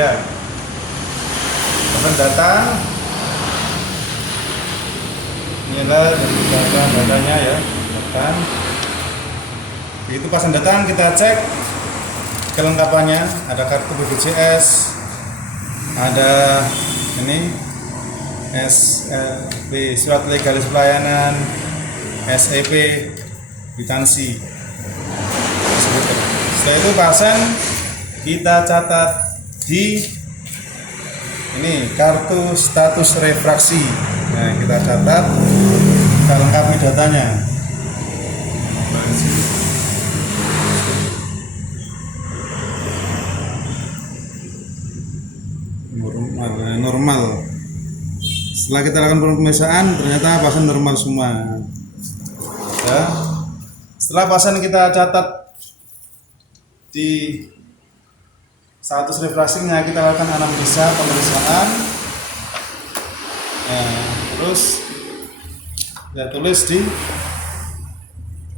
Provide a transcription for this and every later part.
Ya, kapan datang? Ini adalah datanya ya, datang. Begitu pasan datang kita cek kelengkapannya. Ada kartu BPJS, ada ini SLP, surat legalis pelayanan, SEP, kwitansi. Setelah itu pasien kita catat di ini kartu status refraksi. Nah, kita catat, kita lengkapi datanya. Normal. Setelah kita lakukan pemeriksaan, ternyata pasien normal semua. Ya. Setelah pasien kita catat di status refraksinya, kita lakukan anamnesa pemeriksaan. Terus kita tulis di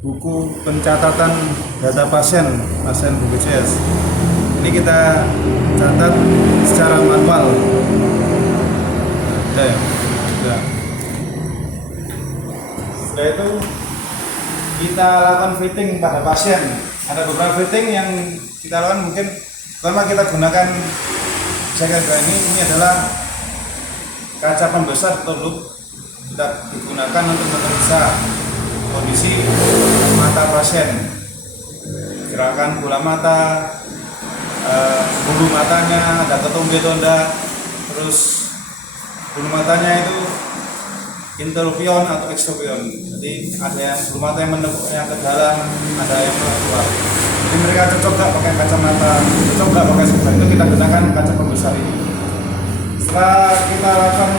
buku pencatatan data pasien BPJS. Ini kita catat secara manual. Ya. Setelah itu kita lakukan fitting pada pasien. Ada beberapa fitting yang kita lakukan, mungkin pertama kita gunakan jaga ini adalah kaca pembesar atau loop. Kita digunakan untuk memeriksa kondisi mata pasien, gerakan bola mata, bulu matanya, ada ketumbe atau enggak, terus bulu matanya itu interpion atau extropion. Jadi ada yang bulu mata yang menekuknya ke dalam, ada yang keluar. Jadi mereka cocok nggak pakai kacamata, cocok nggak pakai sensor, itu kita gunakan kaca pembesar ini. Setelah kita lakukan,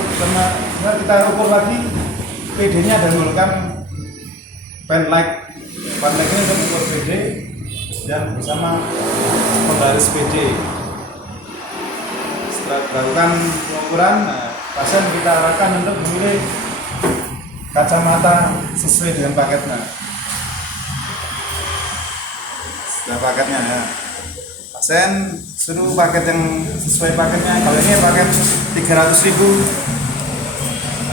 kita ukur lagi PD-nya dan menggunakan pen light. Pen light ini untuk ukur PD dan bersama pembaris PD. Setelah dilakukan pengukuran, pasien kita arahkan untuk memilih kacamata sesuai dengan paketnya. Setelah paketnya ya, pasien suruh paket yang sesuai paketnya. Kalau ini paket 300.000,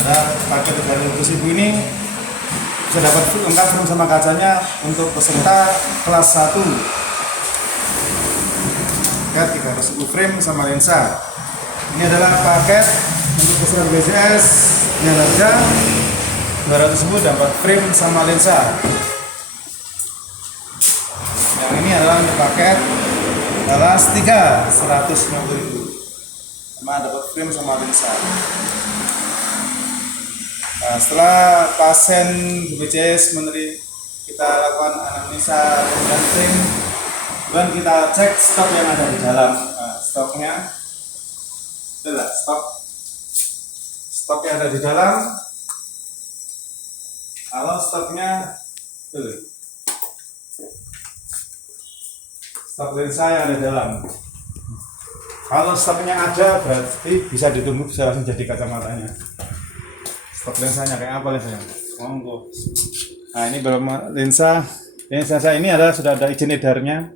ada paket 300.000 ini bisa dapat lengkap sama kacanya untuk peserta kelas 1. Paket 300.000 frame sama lensa. Ini adalah paket untuk peserta BPJS dengan harga 200.000 dapat frame sama lensa. Yang ini adalah untuk paket kelas 3 150.000 sama dapat frame sama lensa. Nah, setelah pasien BPJS kita lakukan anamnesa dan frame, kemudian kita cek stok yang ada di dalam. Nah, stoknya adalah stok yang ada di dalam. Kalau stoknya stok lensa yang ada di dalam. Kalau stoknya ada, berarti bisa ditunggu, bisa langsung jadi kacamatanya. Stok lensanya kayak apa lensanya? Monggo. Nah, ini beberapa lensa saya ini sudah ada izin edarnya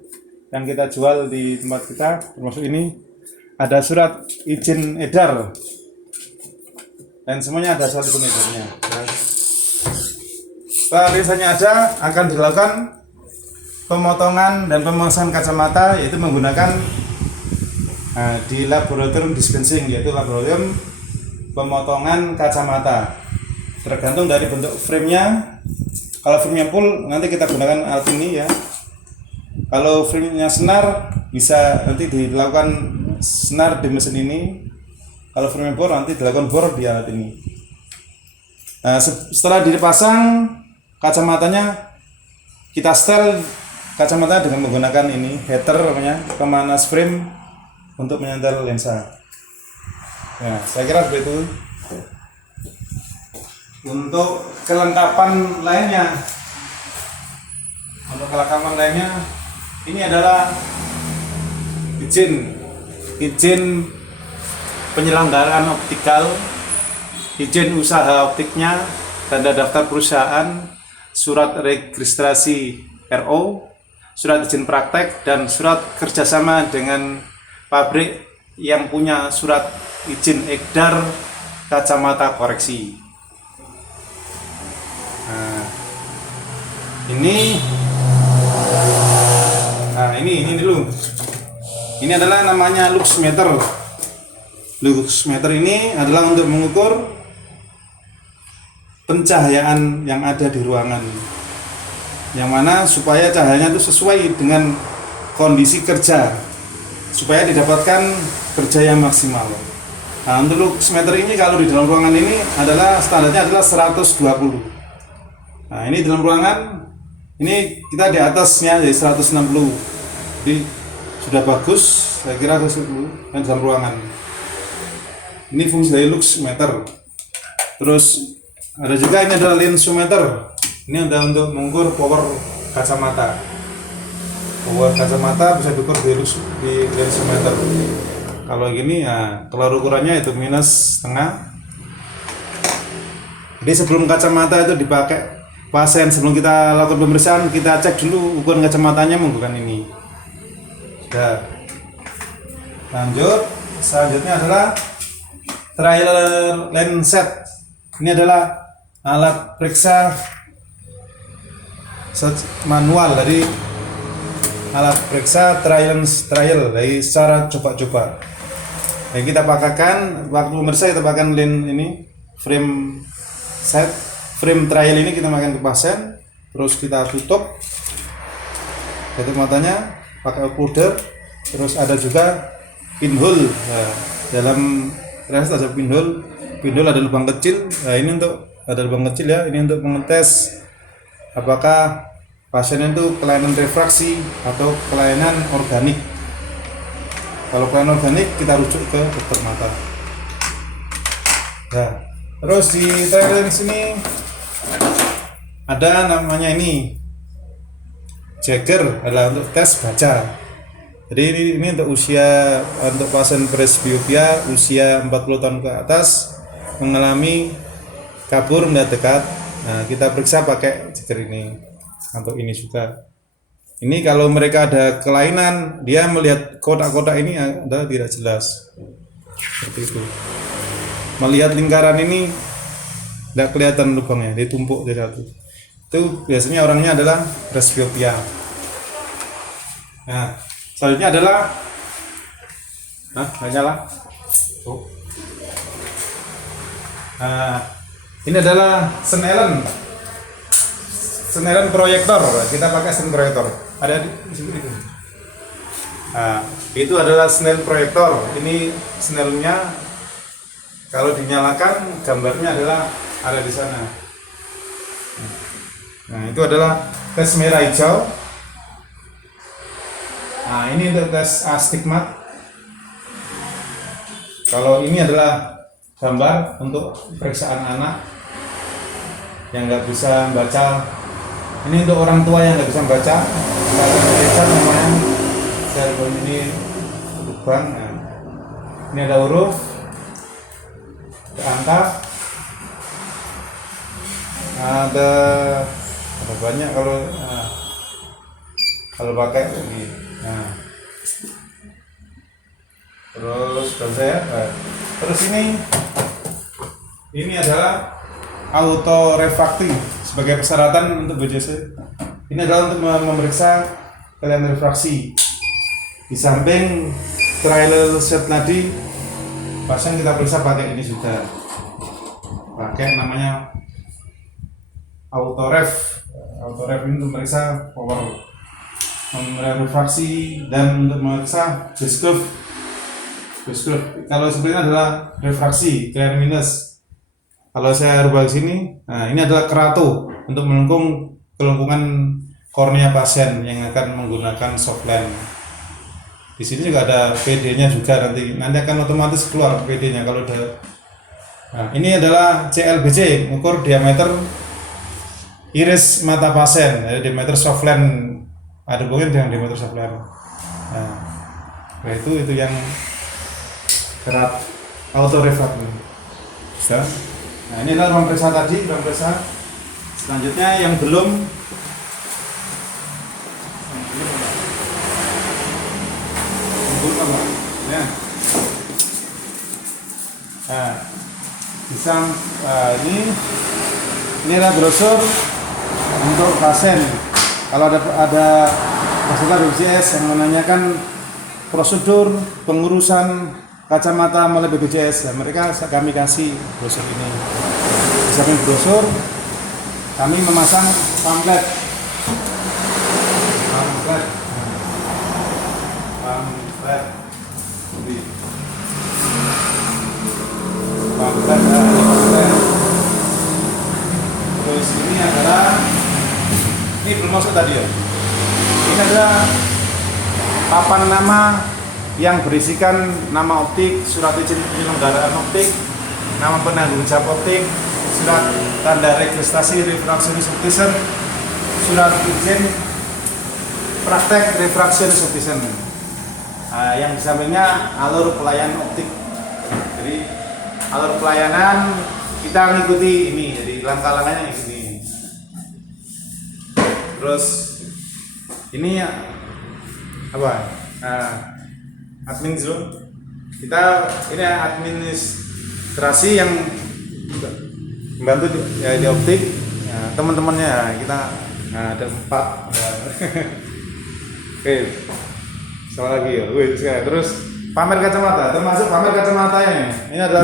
yang kita jual di tempat kita. Termasuk ini ada surat izin edar dan semuanya ada surat izin edarnya. Setelah lensanya ada, akan dilakukan pemotongan dan pemasangan kacamata, yaitu menggunakan di laboratorium dispensing, yaitu laboratorium pemotongan kacamata. Tergantung dari bentuk frame-nya. Kalau frame-nya full, nanti kita gunakan alat ini ya. Kalau frame-nya senar, bisa nanti dilakukan senar di mesin ini. Kalau frame-nya bor, nanti dilakukan bor di alat ini. Nah, setelah dipasang kacamatanya, kita setel kacamata dengan menggunakan ini heater namanya, pemanas frame untuk menyantar lensa. Ya, saya kira begitu. Untuk kelengkapan lainnya, ini adalah izin penyelenggaraan optikal, izin usaha optiknya, tanda daftar perusahaan, surat registrasi RO, surat izin praktek, dan surat kerjasama dengan pabrik yang punya surat izin edar kacamata koreksi. Nah, ini dulu. Ini adalah namanya lux meter. Lux meter ini adalah untuk mengukur pencahayaan yang ada di ruangan, yang mana supaya cahayanya itu sesuai dengan kondisi kerja, supaya didapatkan kerja yang maksimal. Nah, untuk lux meter ini kalau di dalam ruangan ini adalah standarnya adalah 120. Nah, ini dalam ruangan ini kita di atasnya jadi 160. Jadi sudah bagus, saya kira 110 dan dalam ruangan. Ini fungsi dari lux meter. Terus ada juga ini adalah lensometer. Ini adalah untuk mengukur power kacamata. Power kacamata bisa diukur di lensometer. Kalau gini ya, kalau ukurannya itu minus setengah. Jadi sebelum kacamata itu dipakai pasien, sebelum kita lakukan pemeriksaan, kita cek dulu ukuran kacamatanya menggunakan ini. Sudah. Lanjut, selanjutnya adalah trial lens set. Ini adalah alat periksa manual dari alat periksa trial dari secara coba-coba. Jadi kita pakaikan waktu pemeriksa, kita pakaikan lens ini, frame set, frame trial ini kita pakaikan ke pasien, terus kita tutup matanya pakai powder, terus ada juga pinhole. Nah, dalam lens ada pinhole ada lubang kecil. Nah, ini untuk ada lubang kecil ya, ini untuk mengetes apakah pasien itu kelainan refraksi atau kelainan organik. Kalau kelainan organik kita rujuk ke dokter mata. Nah, terus di trial lens ini ada namanya ini Jagger, adalah untuk tes baca. Jadi ini untuk pasien presbiopia usia 40 tahun ke atas mengalami kabur melihat dekat. Nah, kita periksa pakai Jagger ini. Untuk ini juga. Ini kalau mereka ada kelainan, dia melihat kotak-kotak ini adalah tidak jelas. Seperti itu. Melihat lingkaran ini tidak kelihatan lubangnya, ditumpuk di satu. Itu biasanya orangnya adalah presbiopia. Nah, selanjutnya adalah nyala. Nah, ini adalah Snellen proyektor. Kita pakai Snellen proyektor. Ada di sini. Nah, itu adalah Snellen proyektor. Ini Snellnya kalau dinyalakan gambarnya adalah ada di sana. Nah, itu adalah tes merah hijau. Nah, ini untuk tes astigmat. Kalau ini adalah gambar untuk periksaan anak yang nggak bisa membaca. Ini untuk orang tua yang nggak bisa membaca. Kita akan periksa namanya dari ini lubang. Nah, ini ada huruf, ada angka, ada banyak kalau pakai ini. Nah, terus terus ini adalah auto refracting sebagai persyaratan untuk BCC. Ini adalah untuk memeriksa kelainan refraksi. Di samping trial set tadi, pasien kita periksa pakai ini juga, pakai namanya autoref ini untuk memeriksa power, memeriksa refraksi, dan untuk memeriksa base curve. Kalau sebenarnya adalah refraksi clear minus. Kalau saya rubah ke sini, nah ini adalah kerato untuk melengkung kelengkungan kornea pasien yang akan menggunakan soft lens. Di sini juga ada PD-nya juga, nanti akan otomatis keluar PD-nya kalau udah. Nah, ini adalah CLBC, ukur diameter iris mata pasien, diameter soft lens. Ada hubungan dengan diameter soft lens. Nah, itu yang kerat auto refracting. Bisa. Nah, ini adalah ruang periksa tadi, ruang periksa. Selanjutnya yang belum apa? Ya. Nah, bisa ini adalah brosur untuk pasien. Kalau ada peserta BPJS yang menanyakan prosedur pengurusan kacamata melalui BPJS, ya, kami kasih brosur ini. Di samping brosur, kami memasang pamflet, Terus ini adalah, ini belum masuk tadi ya. Ini ada papan nama yang berisikan nama optik, surat izin penyelenggaraan optik, nama penanggung jawab optik, surat tanda registrasi refractionist optician, surat izin praktek refractionist optician. Yang di sampingnya alur pelayanan optik. Jadi alur pelayanan kita mengikuti ini, jadi langkah-langkahnya ini. Terus ini apa? Admin zone. Kita ini administrasi yang membantu di optik. Ya, teman-temannya kita ada 4. Oke. Sama lagi ya. Terus pamer kacamata, termasuk pamer kacamatanya. Ini adalah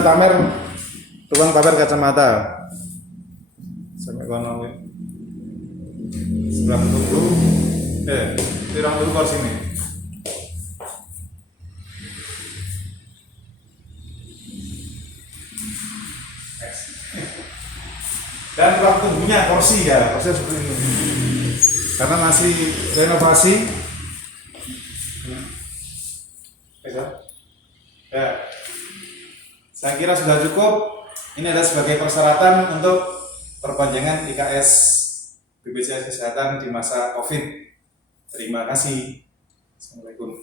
tukang pamer kacamata. Sampai kono sebelah dulu. Tirang dulu kursi ini. Dan ruang tunggunya kursi seperti ini. Karena masih renovasi. Ya, saya kira sudah cukup. Ini adalah sebagai persyaratan untuk perpanjangan IKS BPJS Kesehatan di masa COVID. Terima kasih. Assalamualaikum.